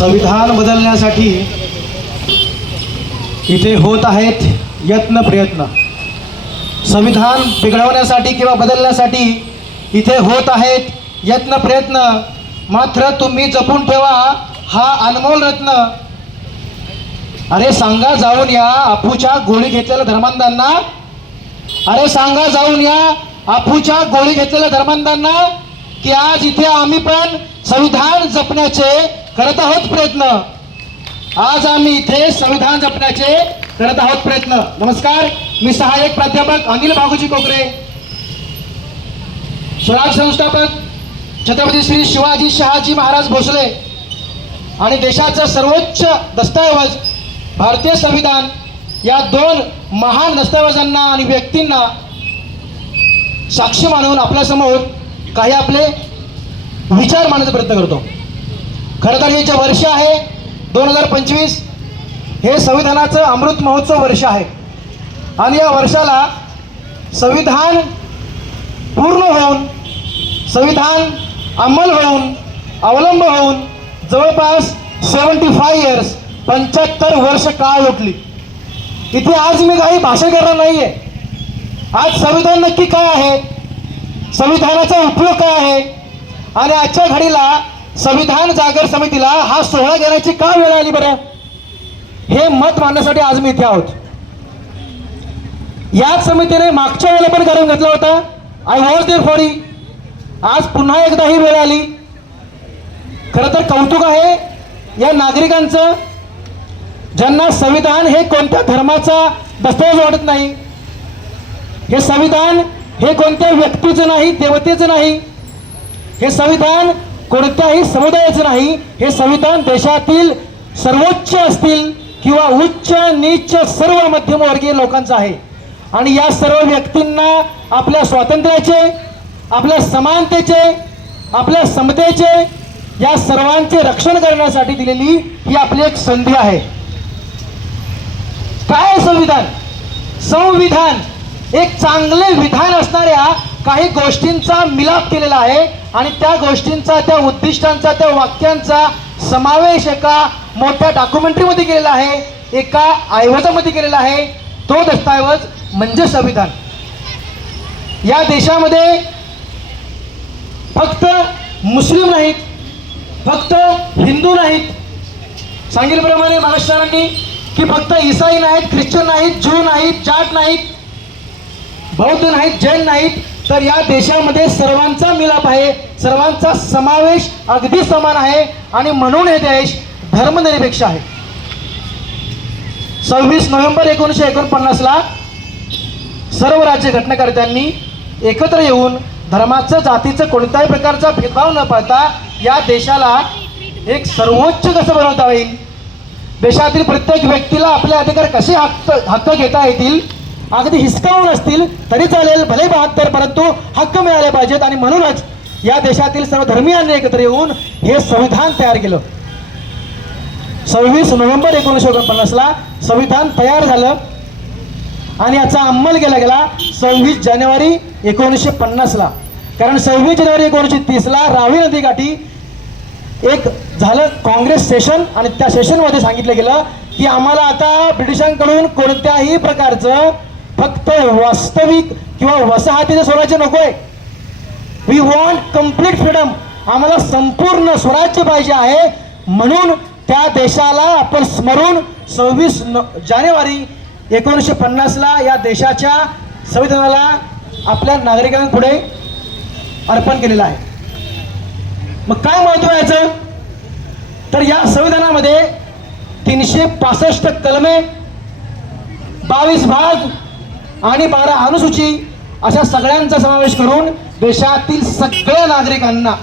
संविधान बदलण्यासाठी इथे होत आहेत यत्न प्रयत्न. संविधान बिघडवण्यासाठी किंवा बदलण्यासाठी इथे होत आहेत यत्न प्रयत्न. मात्र तुम्ही जपून ठेवा हा अनमोल रत्न. अरे सांगा जाऊन या आपूच्या गोळी घेतलेल्या धर्मांधांना. अरे सांगा जाऊन या आपूच्या गोळी घेतलेल्या धर्मांधांना की आज इथे आम्ही पण संविधान जपण्याचे करत आहोत प्रयत्न. आज आम्ही इथे संविधान जपण्याचे करत आहोत प्रयत्न. नमस्कार मी सहाय्यक प्राध्यापक अनिल भागोजी कोकरे. स्वराज संस्थापक छत्रपती श्री शिवाजी शहाजी महाराज भोसले आणि देशाचा सर्वोच्च दस्तऐवज भारतीय संविधान या दोन महान दस्तऐवजांना आणि व्यक्तींना साक्षी मानून आपल्यासमोर काही आपले विचार मांडण्याचा प्रयत्न करतो. खरं तर हे जे वर्ष आहे दोन हजार पंचवीस हे संविधानाचं अमृत महोत्सव वर्ष आहे. आणि या वर्षाला संविधान पूर्ण होऊन संविधान अंमल होऊन अवलंब होऊन जवळपास सेवन्टी फाय इयर्स पंच्याहत्तर वर्ष काळ लोटली इथे आज मी काही भाषण करणार नाही आहे आज संविधान नक्की काय आहे? संविधानाचा उपयोग काय आहे? आणि आजच्या घडीला संविधान जागर समितीला हा सोहळा घेण्याची का वेळ आली बरं? हे मत मांडण्यासाठी आज मी इथे आहोत. याच समितीने मागच्या वेळेला पण करून घेतला होता. आय वॉज देअर फॉरी आज पुन्हा एकदा ही वेळ आली. खरं तर कौतुक आहे या नागरिकांचं. ज्यांना संविधान हे कोणत्या धर्माचा दस्तऐवज वाटत नाही. हे संविधान हे कोणत्या व्यक्तीचं नाही देवतेचं नाही. हे संविधान कोणत्याही समुदायाचं नाही हे संविधान देशातील सर्वोच्च असतील किंवा उच्च नीच सर्व मध्यमवर्गीय लोकांचं आहे. आणि या सर्व व्यक्तींना आपल्या स्वातंत्र्याचे आपल्या समानतेचे आपल्या समतेचे या सर्वांचे रक्षण करण्यासाठी दिलेली ही आपली एक संधी आहे. काय संविधान? संविधान एक चांगले विधान असणाऱ्या काही गोष्टींचा मिलाप केलेला आहे आणि त्या गोष्टींचा त्या उद्दिष्टांचा त्या वाक्यांचा समावेश एका मोठ्या डॉक्युमेंटरीमध्ये केलेला आहे एका ऐवजामध्ये केलेला आहे. तो दस्तऐवज म्हणजे संविधान. या देशामध्ये फक्त मुस्लिम नाहीत फक्त हिंदू नाहीत. सांगितल्याप्रमाणे महाराष्ट्रांनी की फक्त इसाई नाहीत ख्रिश्चन नाहीत ज्यू नाहीत जाट नाहीत बौद्ध नाहीत जैन नाहीत तर या देशामध्ये सर्वांचा मिलाप आहे सर्वांचा समावेश अगदी समान आहे आणि म्हणून हे देश धर्मनिरपेक्ष आहे. सव्वीस नोव्हेंबर एकोणीसशे एकोणपन्नासला सर्व राज्य घटनाकर्त्यांनी एकत्र येऊन धर्माचं जातीचं कोणत्याही प्रकारचा भेदभाव न पाहता या देशाला एक सर्वोच्च कसं बनवता येईल? देशातील प्रत्येक व्यक्तीला आपले अधिकार कसे हक्क हक्क घेता येतील? अगदी हिसकावून असतील तरी चालेल भले बहात्तर परंतु हक्क मिळाले पाहिजेत. आणि म्हणूनच या देशातील सर्व धर्मीयांनी एकत्र येऊन हे संविधान तयार केलं. सव्वीस नोव्हेंबर एकोणीसशे एकोणपन्नासला संविधान तयार झालं. आणि याचा अंमल केला गेला सव्वीस जानेवारी एकोणीसशे पन्नासला. कारण सव्वीस जानेवारी एकोणीसशे तीसला रावी नदीकाठी एक झालं काँग्रेस सेशन. आणि त्या सेशनमध्ये सांगितलं गेलं की आम्हाला आता ब्रिटिशांकडून कोणत्याही प्रकारचं फक्त वास्तविक किंवा वसाहतीचं स्वराज्य नकोय. वी वॉन्ट कंप्लीट फ्रीडम आम्हाला संपूर्ण स्वराज्य पाहिजे आहे. म्हणून त्या देशाला आपण स्मरून सव्वीस जानेवारी एकोणीसशे पन्नासला या देशाच्या संविधानाला आपल्या नागरिकांपुढे अर्पण केलेलं आहे. मग काय महत्त्व याचं? तर या संविधानामध्ये तीनशे पासष्ट कलमे बावीस भाग आणि बारा अनुसूची अशा सगळ्यांचा समावेश करून देशातील सगळ्या नागरिकांना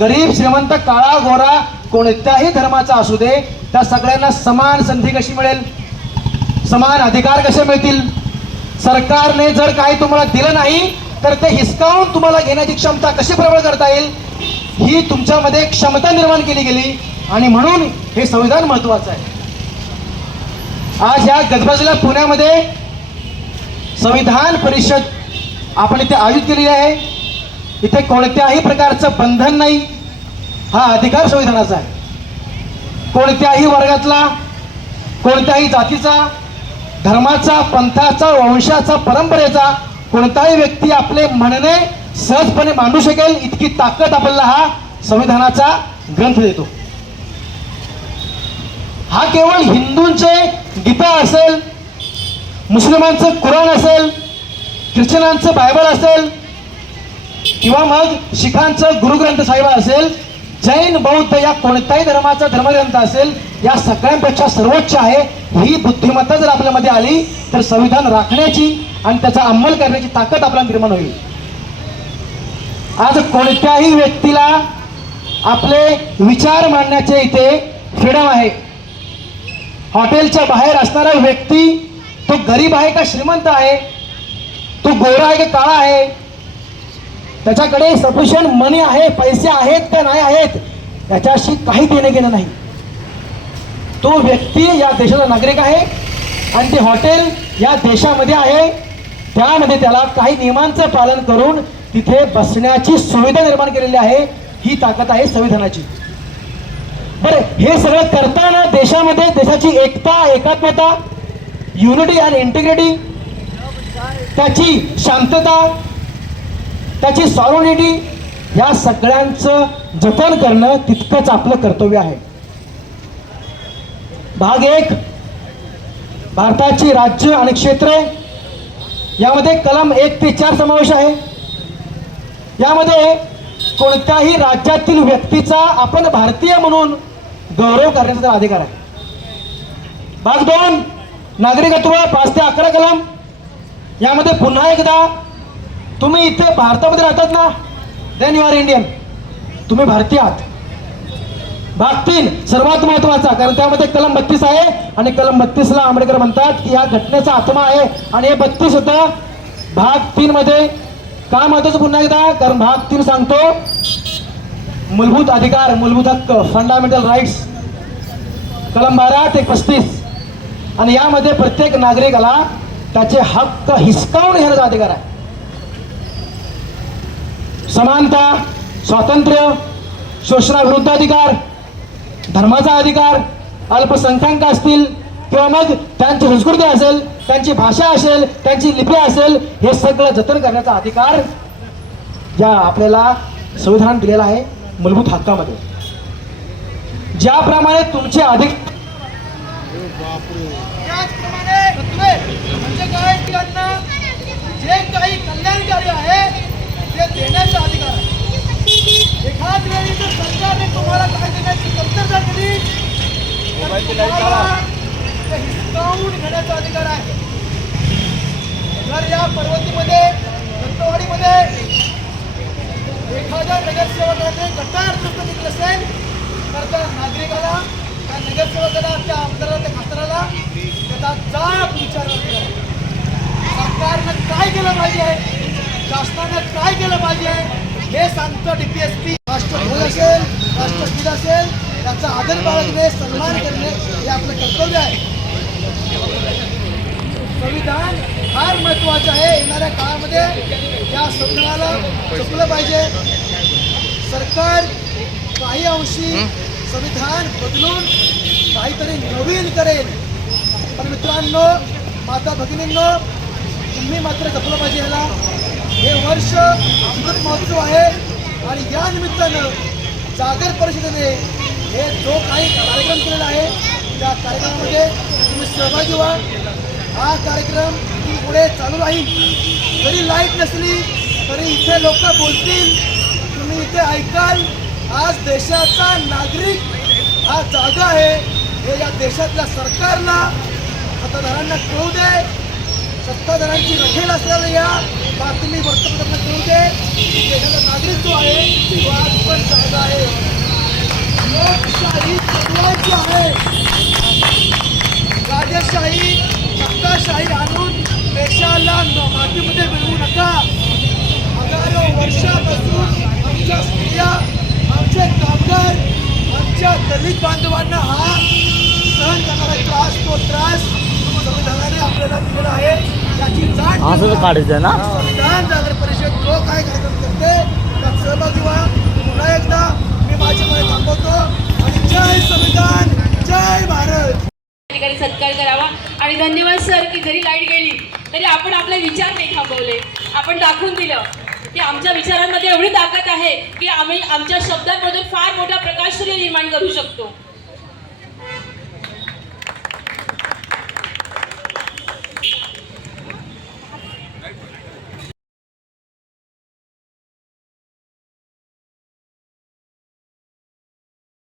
गरीब श्रीमंत काळा गोरा कोणत्याही धर्माचा असू दे त्या सगळ्यांना समान संधी कशी मिळेल? समान अधिकार कसे मिळतील? सरकारने जर काही तुम्हाला दिलं नाही तर ते हिसकावून तुम्हाला घेण्याची क्षमता कशी प्रबळ करता येईल? ही तुमच्यामध्ये क्षमता निर्माण केली गेली आणि म्हणून हे संविधान महत्वाचं आहे. आज या गजबजल्या पुण्यामध्ये संविधान परिषद आपण इथे आयोजित केलेली आहे. इथे कोणत्याही प्रकारचं बंधन नाही. हा अधिकार संविधानाचा आहे. कोणत्याही वर्गातला कोणत्याही जातीचा धर्माचा पंथाचा वंशाचा परंपरेचा कोणताही व्यक्ती आपले म्हणणे सहजपणे मांडू शकेल इतकी ताकद आपल्याला हा संविधानाचा ग्रंथ देतो. हा केवळ हिंदूंचे गीता असेल मुस्लिमांचं कुराण असेल ख्रिश्चनांचं बायबल असेल किंवा मग शिखांचं गुरुग्रंथ साहिब असेल जैन बौद्ध या कोणत्याही धर्माचा धर्मग्रंथ असेल या सगळ्यांपेक्षा सर्वोच्च आहे ही बुद्धिमत्ता जर आपल्यामध्ये आली तर संविधान राखण्याची आणि त्याचा अंमल करण्याची ताकद आपल्याला निर्माण होईल. आज कोणत्याही व्यक्तीला आपले विचार मांडण्याचे इथे फ्रीडम आहे. हॉटेलच्या बाहेर असणारा व्यक्ती तो गरीब आहे का श्रीमंत आहे? तो गोरा आहे का काळा आहे? त्याच्याकडे सफिशियंट मनी आहे पैसे आहेत का नाही आहेत त्याच्याशी काही देणं घेणं नाही. तो व्यक्ती या देशाचा नागरिक आहे आणि ते हॉटेल या देशामध्ये आहे. त्यामध्ये त्याला काही नियमांचं पालन करून तिथे बसण्याची सुविधा निर्माण केलेली आहे. ही ताकद आहे संविधानाची. बरं हे सगळं करताना देशामध्ये देशाची एकता एकात्मता युनिटी अँड इंटिग्रिटी त्याची शांतता त्याची सॉरोनिटी या सगळ्यांचं जतन करणं तितकंच आपलं कर्तव्य आहे. भाग एक भारताची राज्य आणि क्षेत्रे यामध्ये कलम एक ते चार समावेश आहे. यामध्ये कोणत्याही राज्यातील व्यक्तीचा आपण भारतीय म्हणून गौरव करण्याचा अधिकार आहे. भाग दोन नागरिकत्व पाच ते अकरा कलम. यामध्ये पुन्हा एकदा तुम्ही इथे भारतामध्ये राहतात ना? देन यू आर इंडियन तुम्ही भारतीय आहात. भाग तीन सर्वात महत्त्वाचा कारण त्यामध्ये कलम बत्तीस आहे आणि कलम बत्तीसला आंबेडकर म्हणतात की या घटनेचा आत्मा आहे आणि हे बत्तीस होतं भाग तीन मध्ये का महत्वाचं पुन्हा एकदा? कारण भाग तीन सांगतो मूलभूत अधिकार मूलभूत हक्क फंडामेंटल राईट्स कलम बारा ते पस्तीस. आणि यामध्ये प्रत्येक नागरिकाला त्याचे हक्क हिसकावून घेण्याचा अधिकार आहे. समानता स्वातंत्र्य शोषणाविरुद्ध अधिकार धर्माचा अधिकार अल्पसंख्याक असतील किंवा मग त्यांची संस्कृती असेल त्यांची भाषा असेल त्यांची लिपी असेल हे सगळं जतन करण्याचा अधिकार या आपल्याला संविधान दिलेला आहे मूलभूत हक्कामध्ये. ज्याप्रमाणे तुमचे अधिक त्याचप्रमाणे तत्वे म्हणजे काय त्यांना जे काही कल्याणकारी आहे ते देण्याचा अधिकार आहे. एखाद वेळी जर सरकारने तुम्हाला काय देण्याची कमतरता ते हिसकावून घेण्याचा अधिकार आहे. जर या पर्वतीमध्ये दत्तवाडीमध्ये एखाद्या नगरसेवकाने गटार रस्ता निघलं असेल तर त्या नागरिकाला त्या नगरसेवकाला त्या आमदाराला त्या त्याचा जाब विचार सरकारनं काय केलं पाहिजे? शासनानं काय केलं पाहिजे? हे सांगतं डीपीएसपी राष्ट्रध्वज असेल राष्ट्रगीत असेल त्याचा आदर बाळगणे सन्मान करणे हे आपलं कर्तव्य आहे. संविधान फार महत्वाचं आहे. येणाऱ्या काळामध्ये या संविधानाला चुकलं पाहिजे. सरकार काही अंशी संविधान बदलून काहीतरी नवीन करेल. पण मित्रांनो माता भगिनींनो तुम्ही मात्र जपलं पाहिजे याला. हे वर्ष अमृत महोत्सव आहे आणि या निमित्तानं जागर परिषदेने हे जो काही कार्यक्रम केलेला आहे त्या कार्यक्रमामध्ये तुम्ही सहभागी व्हा. हा कार्यक्रम पुढे चालू राहील. जरी लाइट नसली तरी इथे लोक बोलतील. तुम्ही इथे ऐकाल. आज देशाचा नागरिक हा जागा आहे. हे या देशातल्या सरकारला सत्ताधाऱ्यांना कळू दे. सत्ताधाऱ्यांची रखेल असलेल्या या बातमी वर्तमानांना कळू दे. देशाचा नागरिक जो आहे तो आज पण चांगला आहे. लोकशाही जगवायची आहे. राजशाही सत्ताशाही आणून देशाला मातीमध्ये मिळवू नका. हजारो वर्षापासून आमच्या स्त्रिया आमचे कामगार आमच्या दलित बांधवांना हा सहन करणारा त्रास तो त्रास संविधानाने आपल्याला दिलेला आहे. याची जाण असं ठेवा. काढायचं ना? संविधान जागर परिषद जो काय कार्यक्रम करते त्यात सहभागी व्हा. पुन्हा एकदा मी माझी मध्ये थांबवतो. आणि जय संविधान सत्कार करावा. आणि धन्यवाद सर की जरी लाइट गेली तरी आपण आपले विचार नाही थांबवले. आपण दाखवून दिलं की आमच्या विचारांमध्ये एवढी ताकद आहे की आम्ही आमच्या शब्दांमधून फार मोठा प्रकाश सूर्य निर्माण करू शकतो.